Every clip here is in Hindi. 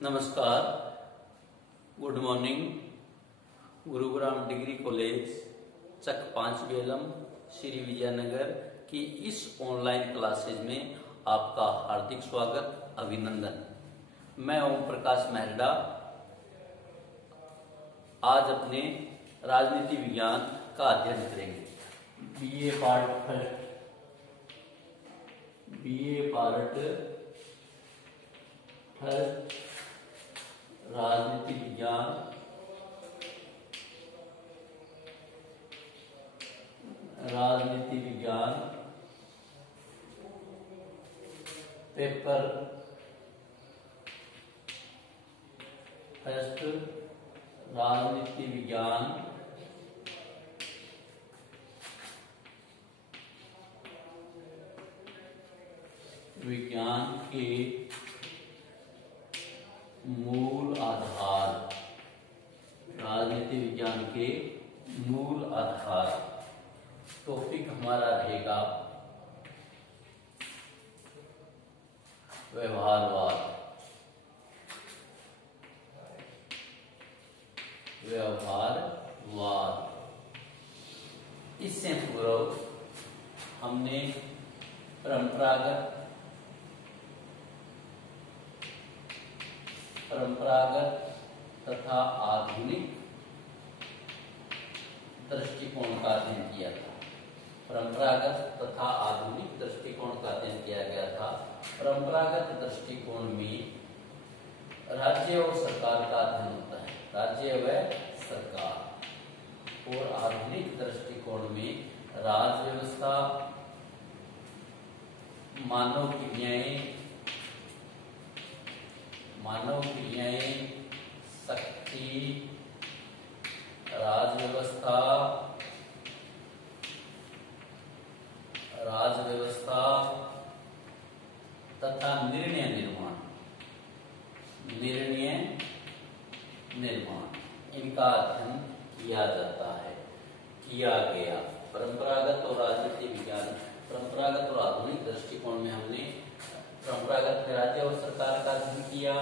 नमस्कार, good morning. Gurugram degree college Chak 5 बेलम श्री विजयनगर की इस ऑनलाइन क्लासेज में आपका हार्दिक स्वागत, अभिनंदन। मैं ओम प्रकाश मेहरडा। आज अपने राजनीति विज्ञान का अध्ययन करेंगे। बीए पार्ट फर्स्ट राजनीति विज्ञान पेपर फर्स्ट राजनीति विज्ञान के मूल आधार, राजनीति विज्ञान के मूल आधार। टॉपिक हमारा रहेगा व्यवहारवाद। इससे पूर्व हमने परंपरागत तथा आधुनिक दृष्टिकोण का अध्ययन किया था। परंपरागत तथा आधुनिक दृष्टिकोण का अध्ययन किया गया था। परंपरागत दृष्टिकोण में राज्य और सरकार का अध्ययन होता है, राज्य व सरकार। और आधुनिक दृष्टिकोण में राज व्यवस्था, मानव क्रियाएं, शक्ति, राज व्यवस्था तथा निर्णय निर्माण इनका अध्ययन किया गया। परंपरागत और राजनीति विज्ञान, परंपरागत और आधुनिक दृष्टिकोण में हमने परंपरागत में राज्य और सरकार का अध्ययन किया,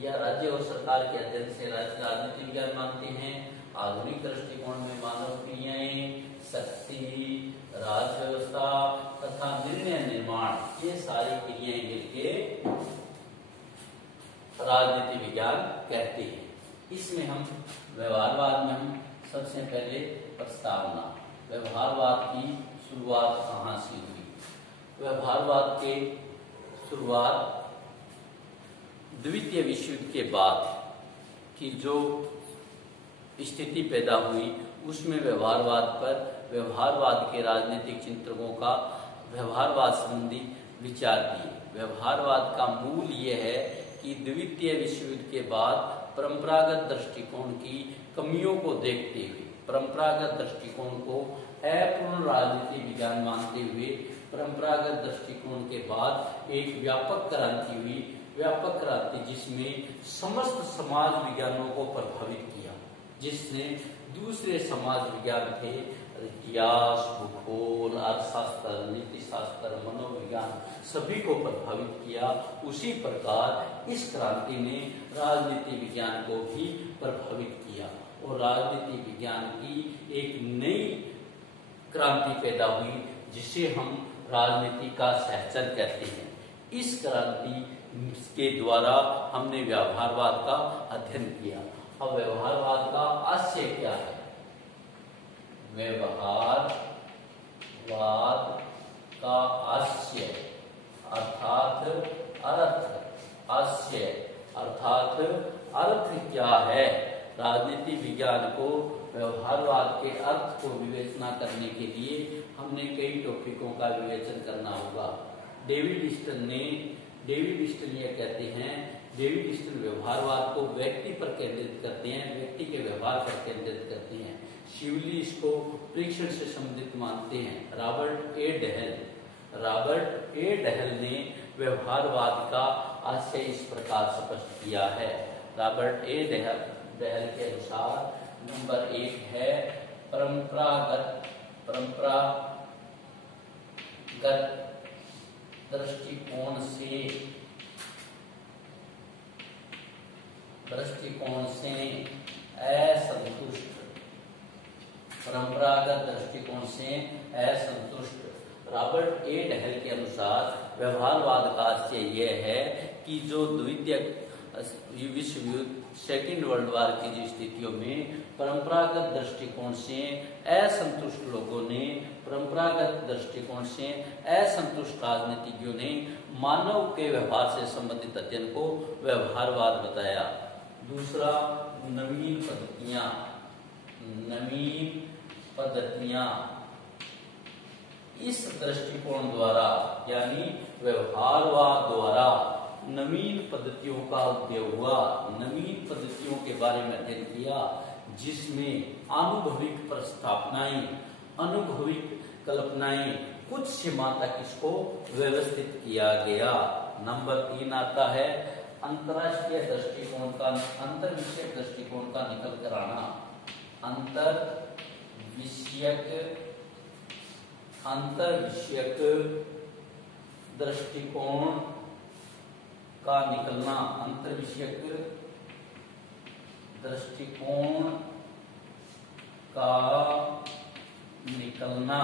या राज्य और सरकार के अध्ययन से राजनीति विज्ञान मानते हैं। आधुनिक दृष्टिकोण में मानव क्रियाएं, शक्ति, राज व्यवस्था तथा निर्णय निर्माण, ये सारी क्रियाएं मिलके राजनीति विज्ञान कहते हैं। इसमें हम व्यवहारवाद में हम सबसे पहले प्रस्तावना, व्यवहारवाद की शुरुआत कहाँ से हुई। व्यवहारवाद के शुरुआत द्वितीय विश्व युद्ध के बाद की जो स्थिति पैदा हुई, उसमें व्यवहारवाद के राजनीतिक चिंतकों का व्यवहारवाद संबंधी विचार दिए। व्यवहारवाद का मूल यह है कि द्वितीय विश्व युद्ध के बाद परंपरागत दृष्टिकोण की कमियों को देखते हुए, परंपरागत दृष्टिकोण को अपूर्ण राजनीति विज्ञान मानते हुए, परंपरागत दृष्टिकोण के बाद एक व्यापक क्रांति हुई। व्यापक क्रांति जिसमें समस्त समाज विज्ञानों को प्रभावित किया, जिसने दूसरे समाज विज्ञान थे, इतिहास, भूगोल, अर्थशास्त्र, नीति शास्त्र, मनोविज्ञान, सभी को प्रभावित किया। उसी प्रकार इस क्रांति ने राजनीति विज्ञान को भी प्रभावित किया और राजनीति विज्ञान की एक नई क्रांति पैदा हुई, जिसे हम राजनीति का सहचर कहते हैं। इस क्रांति के द्वारा हमने व्यवहारवाद का अध्ययन किया। अब व्यवहारवाद का आशय क्या है? व्यवहारवाद का आशय अर्थात अर्थ क्या है? राजनीति विज्ञान को व्यवहारवाद के अर्थ को विवेचना करने के लिए हमने कई टॉपिकों का विवेचन करना होगा। डेविड स्टन यह कहते हैं, डेविड स्टन व्यवहारवाद को व्यक्ति पर केंद्रित करते हैं, व्यक्ति के व्यवहार पर केंद्रित करते हैं। शिवली इसको परीक्षण से संबंधित मानते हैं। रॉबर्ट ए डहल ने व्यवहारवाद का आशय इस प्रकार स्पष्ट किया है। रॉबर्ट ए डहल के अनुसार नंबर 1 है परंपरागत दृष्टिकोण से दृष्टिकोण से असंतुष्ट, परंपरागत दृष्टिकोण से असंतुष्ट। रॉबर्ट ए डहल के अनुसार व्यवहारवाद का आशय यह है कि जो द्वितीय विश्व युद्ध, सेकेंड वर्ल्ड वार की जो स्थितियों में परंपरागत दृष्टिकोण से असंतुष्ट लोगों ने, परंपरागत दृष्टिकोण से असंतुष्ट राजनीतिज्ञों ने मानव के व्यवहार से संबंधित अध्ययन को व्यवहारवाद बताया। दूसरा, नवीन पद्धतियां, नवीन पद्धतियां। इस दृष्टिकोण द्वारा यानी व्यवहारवाद द्वारा नवीन पद्धतियों का उदय हुआ। नवीन पद्धतियों के बारे में अध्ययन किया जिसमें अनुभविक प्रस्थापनाएं, अनुभविक कल्पनाएं, कुछ सीमा तक इसको व्यवस्थित किया गया। नंबर 3 आता है अंतरराष्ट्रीय दृष्टिकोण का, अंतर विषयक दृष्टिकोण का निकल कर आना। अंतर विषयक दृष्टिकोण का निकलना, अंतर विषयक दृष्टिकोण का निकलना।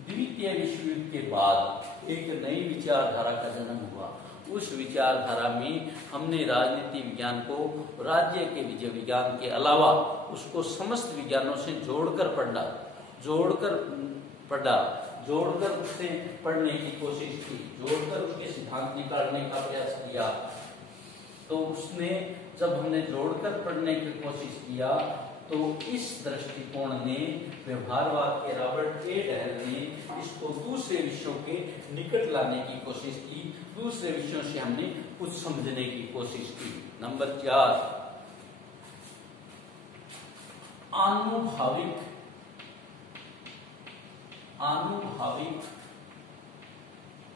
द्वितीय विश्व युद्ध के बाद एक नई विचारधारा का जन्म हुआ। उस विचारधारा में हमने राजनीति विज्ञान को राज्य के विजय विज्ञान के अलावा उसको समस्त विज्ञानों से जोड़कर उससे पढ़ने की कोशिश की, जोड़कर उसके सिद्धांत निकालने का प्रयास किया। तो उसने, जब हमने जोड़कर पढ़ने की कोशिश किया तो इस दृष्टिकोण ने, व्यवहारवाद के रॉबर्ट ए डहल ने इसको दूसरे विषयों के निकट लाने की कोशिश की, दूसरे विषयों से हमने कुछ समझने की कोशिश की। नंबर 4, आनुभाविक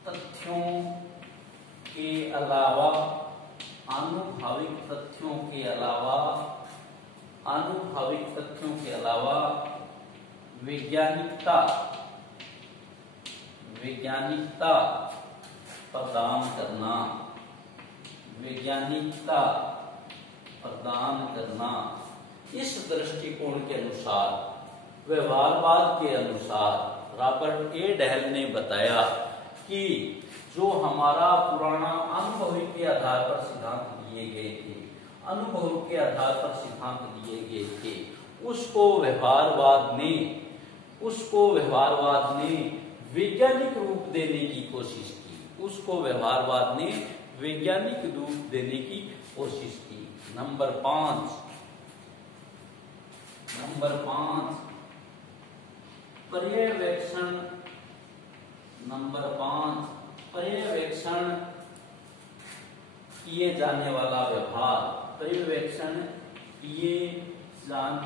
तथ्यों के अलावा, आनुभाविक तथ्यों के अलावा वैज्ञानिकता प्रदान करना। इस दृष्टिकोण के अनुसार, व्यवहारवाद के अनुसार रॉबर्ट ए डहल ने बताया कि जो हमारा पुराना अनुभव के आधार पर सिद्धांत दिए गए थे, अनुभव के आधार पर सिद्धांत दिए गए थे, उसको व्यवहारवाद ने वैज्ञानिक रूप देने की कोशिश की, उसको व्यवहारवाद ने वैज्ञानिक रूप देने की कोशिश की। नंबर 5 पर्यवेक्षण। नंबर 5 पर्यवेक्षण किए जाने वाला व्यवहार, पर्यवेक्षण किए जाने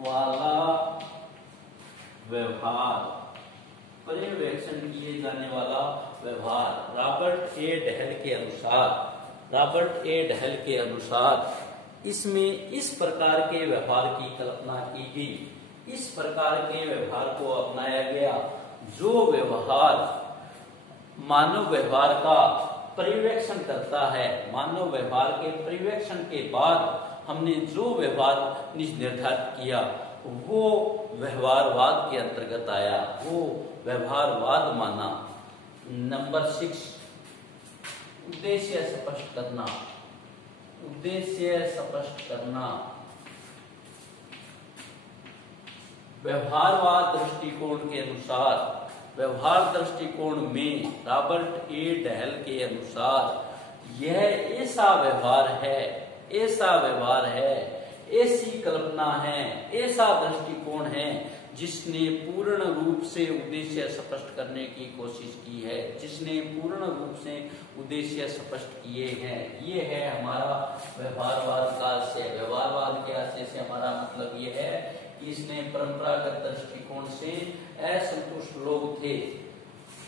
वाला व्यवहार, पर्यवेक्षण किए जाने वाला व्यवहार। रॉबर्ट ए डहल के अनुसार इसमें इस प्रकार के व्यवहार की कल्पना की गई, इस प्रकार के व्यवहार को अपनाया गया जो व्यवहार मानव व्यवहार का पर्यवेक्षण करता है। मानव व्यवहार के पर्यवेक्षण के बाद हमने जो व्यवहार निर्धारित किया वो व्यवहारवाद के अंतर्गत आया, वो व्यवहारवाद माना। नंबर 6 उद्देश्य स्पष्ट करना। व्यवहारवाद दृष्टिकोण के अनुसार, व्यवहार दृष्टिकोण में रॉबर्ट ए डहल के अनुसार यह ऐसा व्यवहार है, ऐसी कल्पना है, ऐसा दृष्टिकोण है जिसने पूर्ण रूप से उद्देश्य स्पष्ट करने की कोशिश की है, जिसने पूर्ण रूप से उद्देश्य स्पष्ट किए हैं। ये है हमारा व्यवहारवाद का आशय। व्यवहारवाद के आशय से हमारा मतलब ये है कि इसने परंपरागत दृष्टिकोण से असंतुष्ट लोग थे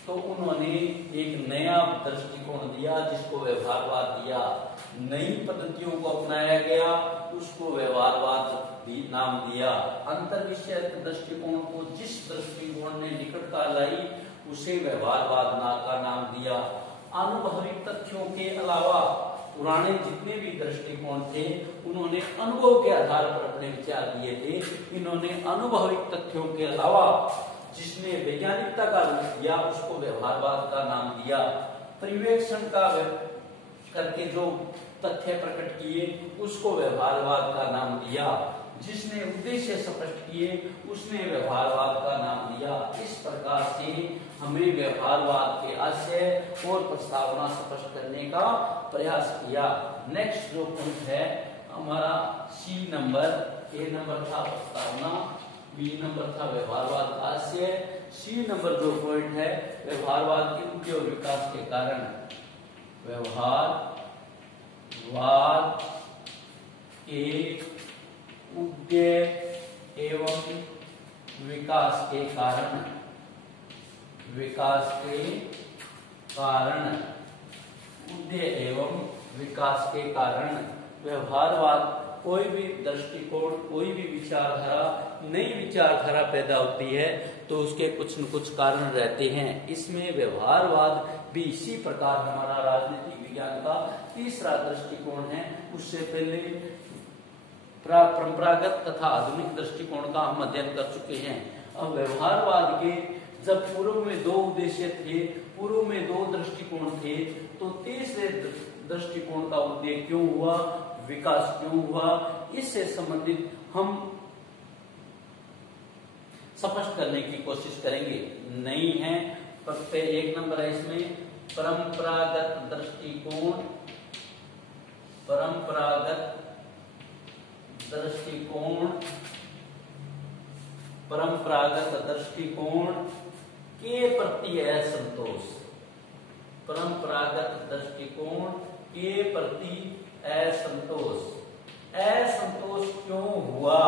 तो उन्होंने एक नया दृष्टिकोण दिया जिसको व्यवहारवाद दिया। नई पद्धतियों को अपनाया गया, उसको व्यवहारवाद नाम दिया। अंतर विषयक दृष्टिकोण को जिस दृष्टिकोण ने निकटता लाई उसे व्यवहारवाद का नाम दिया। अनुभविक तथ्यों के अलावा पुराने जितने भी दृष्टिकोण थे उन्होंने अनुभव के आधार पर अपने विचार दिए थे। इन्होंने अनुभविक तथ्यों के अलावा जिसने वैज्ञानिकता का रूप दिया उसको व्यवहारवाद का नाम दिया। परिवेक्षण का करके जो तथ्य प्रकट किए उसको व्यवहारवाद का नाम दिया। जिसने उद्देश्य स्पष्ट किए उसने व्यवहारवाद का नाम दिया। इस प्रकार से हमें व्यवहारवाद के आशय और प्रस्तावना स्पष्ट करने का प्रयास किया। नेक्स्ट जो पॉइंट है हमारा सी नंबर, ए नंबर था प्रस्तावना, बी नंबर था व्यवहारवाद का आशय, सी नंबर जो पॉइंट है व्यवहारवाद के उद्देश्य और विकास के कारण। व्यवहारवाद के उद्देश्य एवं विकास के कारण, विकास के कारण, उद्देश्य एवं विकास के कारण व्यवहारवाद कोई भी दृष्टिकोण, कोई भी विचारधारा, नई विचारधारा पैदा होती है तो उसके कुछ न कुछ कारण रहते हैं। इसमें व्यवहारवाद भी इसी प्रकार हमारा राजनीतिक विज्ञान का तीसरा दृष्टिकोण है। उससे पहले परंपरागत तथा आधुनिक दृष्टिकोण का हम अध्ययन कर चुके हैं। अब व्यवहारवाद के जब पूर्व में दो उद्देश्य थे, पूर्व में दो दृष्टिकोण थे, तो तीसरे दृष्टिकोण का उद्देश्य क्यों हुआ, विकास क्यों हुआ, इससे संबंधित हम स्पष्ट करने की कोशिश करेंगे। नहीं है पर एक नंबर है इसमें परंपरागत दृष्टिकोण, परंपरागत दृष्टिकोण, परंपरागत दृष्टिकोण के प्रति असंतोष, परंपरागत दृष्टिकोण के प्रति असंतोष। असंतोष क्यों हुआ,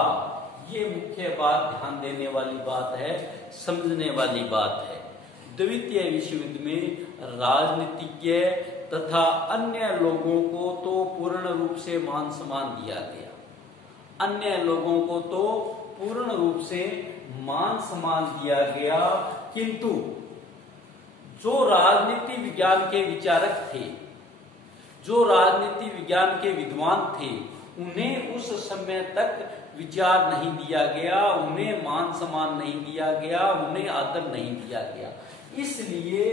ये मुख्य बात, ध्यान देने वाली बात है, समझने वाली बात है। द्वितीय विश्व युद्ध में राजनीतिज्ञ तथा अन्य लोगों को तो पूर्ण रूप से मान सम्मान दिया गया, अन्य लोगों को तो पूर्ण रूप से मान सम्मान दिया गया, किंतु जो राजनीति विज्ञान के विचारक थे, जो राजनीति विज्ञान के विद्वान थे, उन्हें उस समय तक विचार नहीं दिया गया, उन्हें मान सम्मान नहीं दिया गया, उन्हें आदर नहीं दिया गया। इसलिए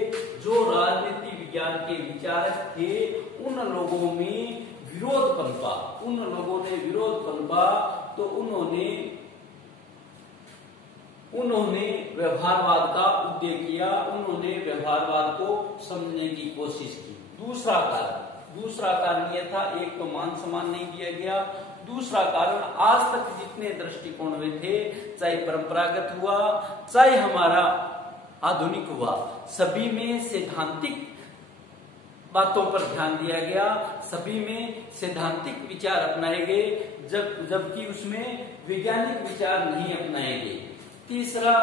जो राजनीति विज्ञान के विचारक थे उन लोगों में विरोध पनपा, उन लोगों ने विरोध पनपा, तो उन्होंने व्यवहारवाद का उद्देश्य किया, उन्होंने व्यवहारवाद को समझने की कोशिश की। दूसरा कारण यह था, एक तो मान सम्मान नहीं दिया गया, दूसरा कारण आज तक जितने दृष्टिकोण में थे, चाहे परंपरागत हुआ चाहे हमारा आधुनिक हुआ, सभी में सैद्धांतिक बातों पर ध्यान दिया गया, सभी में सैद्धांतिक विचार अपनाए गए, जबकि उसमें वैज्ञानिक विचार नहीं अपनाए गए। तीसरा,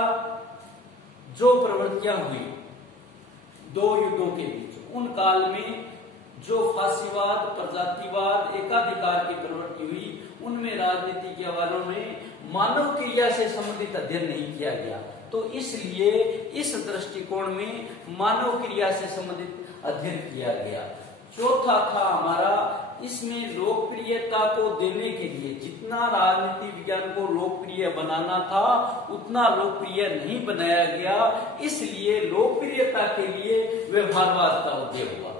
जो प्रवृत्तियां हुई दो युद्धों के बीच, उन काल में जो फांसीवाद, प्रजातिवाद, एकाधिकार की प्रवृत्ति हुई, उनमें राजनीति वालों ने मानव क्रिया से संबंधित अध्ययन नहीं किया गया, तो इसलिए इस दृष्टिकोण में मानव क्रिया से संबंधित अध्ययन किया गया। चौथा था हमारा, इसमें लोकप्रियता को देने के लिए जितना राजनीति विज्ञान को लोकप्रिय बनाना था उतना लोकप्रिय नहीं बनाया गया, इसलिए लोकप्रियता के लिए व्यवहारवाद का उदय हुआ।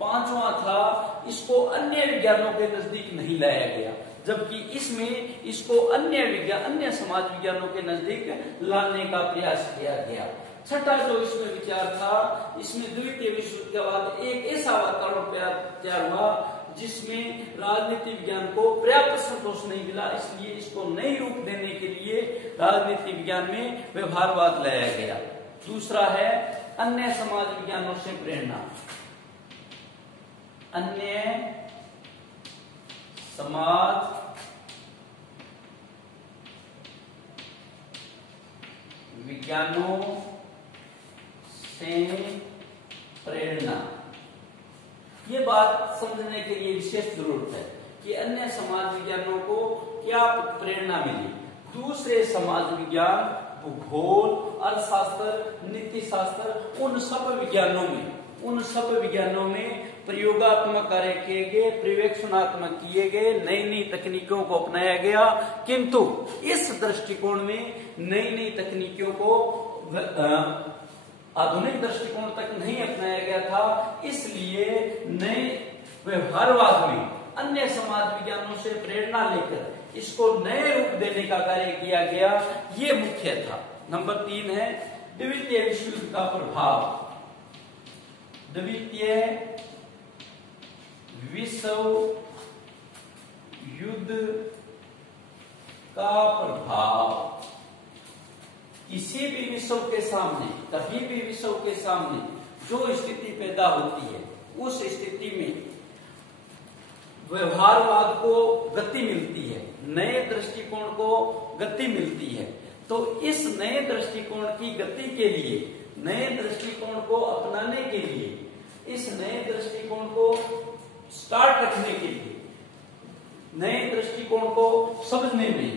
पांचवा था, इसको अन्य विज्ञानों के नजदीक नहीं लाया गया, जबकि इसमें इसको अन्य समाज विज्ञानों के नजदीक लाने का प्रयास किया गया। छठा जो इसमें विचार था, इसमें द्वितीय विश्व युद्ध के बाद एक ऐसा वातावरण तैयार हुआ जिसमें राजनीति विज्ञान को पर्याप्त संतोष नहीं मिला, इसलिए इसको नई रूप देने के लिए राजनीति विज्ञान में व्यवहारवाद लाया गया। दूसरा है अन्य समाज विज्ञानों से प्रेरणा, अन्य समाज विज्ञानों से प्रेरणा। ये बात समझने के लिए विशेष जरूरत है कि अन्य समाज विज्ञानों को क्या प्रेरणा मिली। दूसरे समाज विज्ञान, भूगोल, अर्थशास्त्र, नीति शास्त्र, उन सब विज्ञानों में प्रयोगात्मक कार्य किए गए, पर्यवेक्षणात्मक किए गए, नई नई तकनीकों को अपनाया गया, किंतु इस दृष्टिकोण में नई नई तकनीकों को आधुनिक दृष्टिकोण तक नहीं अपनाया गया था। इसलिए नए व्यवहारवाद में अन्य समाज विज्ञानों से प्रेरणा लेकर इसको नए रूप देने का कार्य किया गया, ये मुख्य था। नंबर 3 है द्वितीय विश्व युद्ध का प्रभाव। द्वितीय विश्व युद्ध का प्रभाव किसी भी विश्व के सामने, कभी भी विश्व के सामने जो स्थिति पैदा होती है, उस स्थिति में व्यवहारवाद को गति मिलती है, नए दृष्टिकोण को गति मिलती है। तो इस नए दृष्टिकोण की गति के लिए, नए दृष्टिकोण को अपनाने के लिए, इस नए दृष्टिकोण को स्टार्ट रखने के लिए, नए दृष्टिकोण को समझने में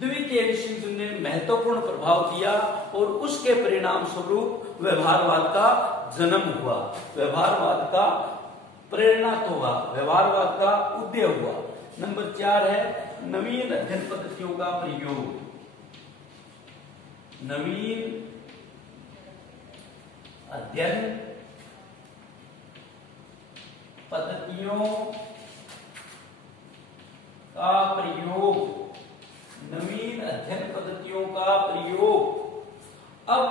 द्वितीय विश्व युद्ध ने महत्वपूर्ण प्रभाव दिया और उसके परिणाम स्वरूप व्यवहारवाद का जन्म हुआ, व्यवहारवाद का प्रेरणा तो हुआ, व्यवहारवाद का उदय हुआ। नंबर 4 है नवीन अध्ययन पद्धतियों का प्रयोग। नवीन अध्ययन पद्धतियों का प्रयोग, नवीन अध्ययन पद्धतियों का प्रयोग। अब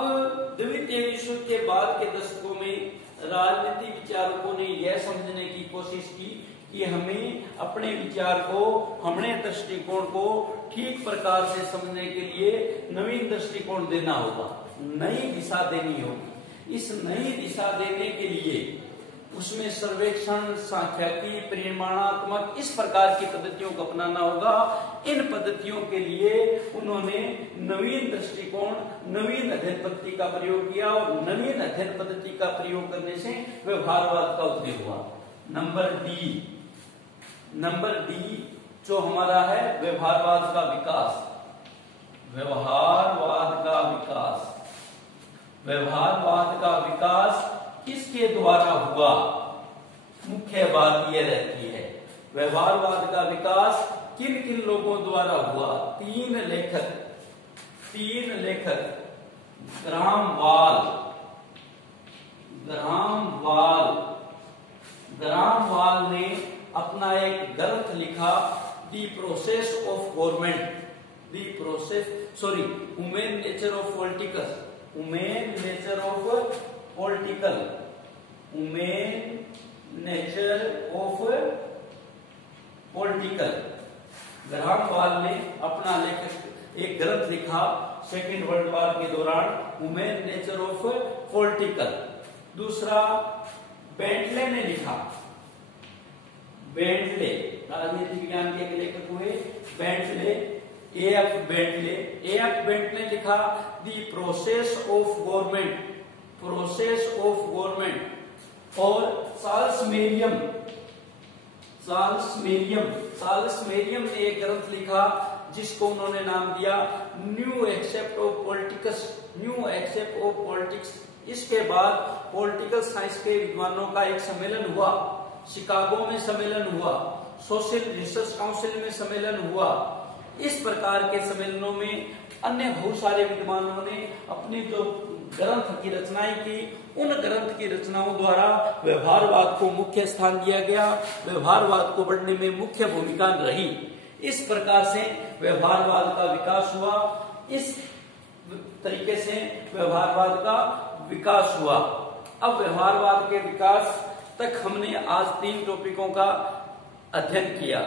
द्वितीय विश्व के बाद के दशकों में राजनीति विचारकों ने यह समझने की कोशिश की कि हमें अपने विचार को, अपने दृष्टिकोण को ठीक प्रकार से समझने के लिए नवीन दृष्टिकोण देना होगा, नई दिशा देनी होगी। इस नई दिशा देने के लिए उसमें सर्वेक्षण, सांख्यिकी, परिमाणात्मक इस प्रकार की पद्धतियों को अपनाना होगा। इन पद्धतियों के लिए उन्होंने नवीन दृष्टिकोण, नवीन अध्ययन पद्धति का प्रयोग किया और नवीन अध्ययन पद्धति का प्रयोग करने से व्यवहारवाद का उदय हुआ। नंबर डी जो हमारा है व्यवहारवाद का विकास। व्यवहारवाद का विकास, व्यवहारवाद का विकास किसके द्वारा हुआ? मुख्य बात यह रहती है व्यवहारवाद का विकास किन किन लोगों द्वारा हुआ। तीन लेखक ग्रामवाल ने अपना एक ग्रंथ लिखा, the process of government, human nature of political, human nature of political. Graham Wallas ने अपना एक ग्रंथ लिखा सेकेंड वर्ल्ड वॉर के दौरान, ह्यूमन नेचर ऑफ पॉलिटिकल। दूसरा बेंटले ने लिखा, बेंटले राजनीति विज्ञान के लेखक हुए बेंटले, एएफ बेंटले ने लिखा दी प्रोसेस ऑफ गवर्नमेंट। और चार्ल्स मेरियम ने एक ग्रंथ लिखा जिसको उन्होंने नाम दिया न्यू एक्सेप्ट ऑफ पॉलिटिक्स। इसके बाद पॉलिटिकल साइंस के विद्वानों का एक सम्मेलन हुआ, शिकागो में सम्मेलन हुआ, सोशल रिसर्च काउंसिल में सम्मेलन हुआ। इस प्रकार के सम्मेलनों में अन्य बहुत सारे विद्वानों ने अपनी जो ग्रंथ की रचनाएं की, उन ग्रंथ की रचनाओं द्वारा व्यवहारवाद को मुख्य स्थान दिया गया, व्यवहारवाद को बढ़ने में मुख्य भूमिका रही। इस प्रकार से व्यवहारवाद का विकास हुआ, इस तरीके से व्यवहारवाद का विकास हुआ। अब व्यवहारवाद के विकास तक हमने आज 3 टॉपिकों का अध्ययन किया,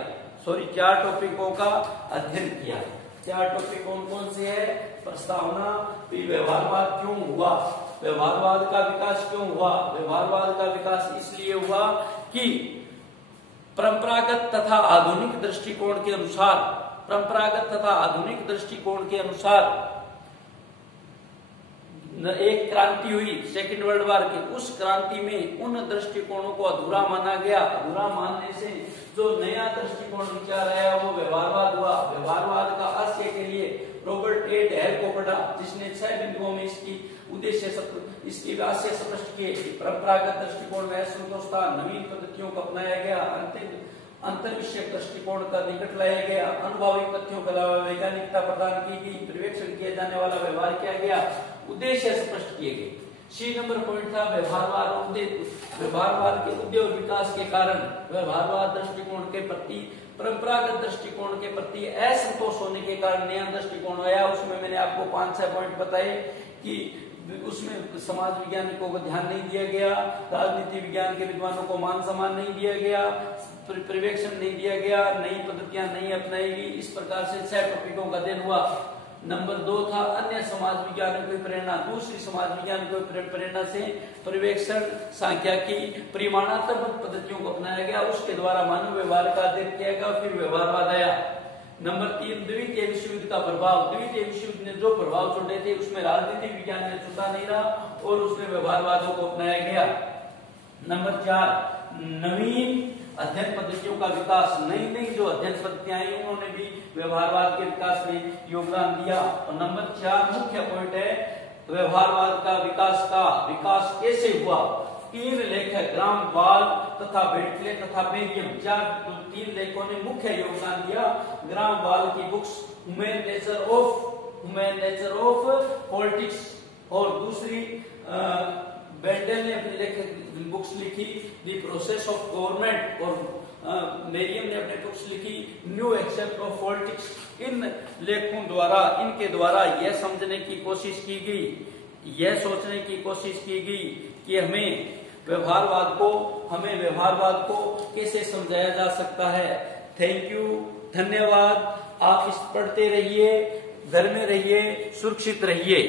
4 टॉपिकों का अध्ययन किया। 4 टॉपिक कौन कौन से है? प्रस्तावना, व्यवहारवाद क्यों हुआ, व्यवहारवाद का विकास क्यों हुआ। व्यवहारवाद का विकास इसलिए हुआ कि परंपरागत तथा आधुनिक दृष्टिकोण के अनुसार एक क्रांति हुई सेकेंड वर्ल्ड वॉर की। उस क्रांति में उन दृष्टिकोणों को अधूरा माना गया। अधूरा मानने से जो नया दृष्टिकोण विचार आया वो व्यवहारवाद हुआ। व्यवहारवाद का आशय के लिए रॉबर्ट ए. डेल को पढ़ा, जिसने 6 बिंदुओं में इसकी उद्देश्य इसकी व्याख्या स्पष्ट की कि परंपरागत दृष्टिकोण में असंतोष था, नवीन पद्धतियों को अपनाया गया, अंतर विषयक दृष्टिकोण का निकट लाया गया, अनुभवी तथ्यों के अलावा वैज्ञानिकता प्रदान की गई, पर्यवेक्षण किया जाने वाला व्यवहार किया गया, उद्देश्य स्पष्ट किए गए। सी नंबर पॉइंट था व्यवहारवाद के उद्देश्य और विकास के कारण व्यवहारवाद दृष्टिकोण के प्रति परंपरागत दृष्टिकोण के प्रति असंतोष होने के कारण नया दृष्टिकोण आया। उसमें मैंने आपको 5-6 पॉइंट बताए कि उसमें समाज वैज्ञानिकों को ध्यान नहीं दिया गया, राजनीति विज्ञान के विद्वानों को मान सम्मान नहीं दिया गया, पर्यवेक्षण नहीं दिया गया, नई पद्धतियां नहीं अपनाई गई। इस प्रकार से 6 टॉपिकों का अध्ययन हुआ। नंबर 2 था अन्य समाज विज्ञानों की प्रेरणा। दूसरी समाज विज्ञान की प्रेरणा से पर्यवेक्षण, सांख्यिकी, परिमाणात्मक पद्धतियों को अपनाया गया, उसके द्वारा मानव व्यवहार का अध्ययन किया गया, फिर व्यवहारवाद आया। नंबर 3 द्वितीय विश्व युद्ध का प्रभाव। द्वितीय विश्व युद्ध ने जो प्रभाव छोड़े थे उसमें राजनीतिक विज्ञान में छूटा नहीं रहा और उसमें व्यवहारवादों को अपनाया गया। नंबर 4 नवीन अध्ययन पद्धतियों का विकास। नई जो अध्ययन पद्धतियां आई उन्होंने भी व्यवहारवाद के विकास में योगदान दिया। और नंबर 4 मुख्य पॉइंट है व्यवहारवाद का विकास कैसे हुआ। 3 लेखक ग्रामवाल तथा बेंटले तथा मेरियम 3 लेखकों ने मुख्य योगदान दिया। ग्रामवाल की books human nature of politics और दूसरी बेंटल ने अपनी बुक्स लिखी द प्रोसेस ऑफ गवर्नमेंट और मेरियम ने अपनी बुक्स लिखी न्यू एक्सेप्ट ऑफ पॉलिटिक्स। इन लेखकों द्वारा इनके द्वारा यह समझने की कोशिश की गई, यह सोचने की कोशिश की गई कि हमें व्यवहारवाद को कैसे समझाया जा सकता है। थैंक यू, धन्यवाद। आप इस पढ़ते रहिए, घर में रहिए, सुरक्षित रहिए।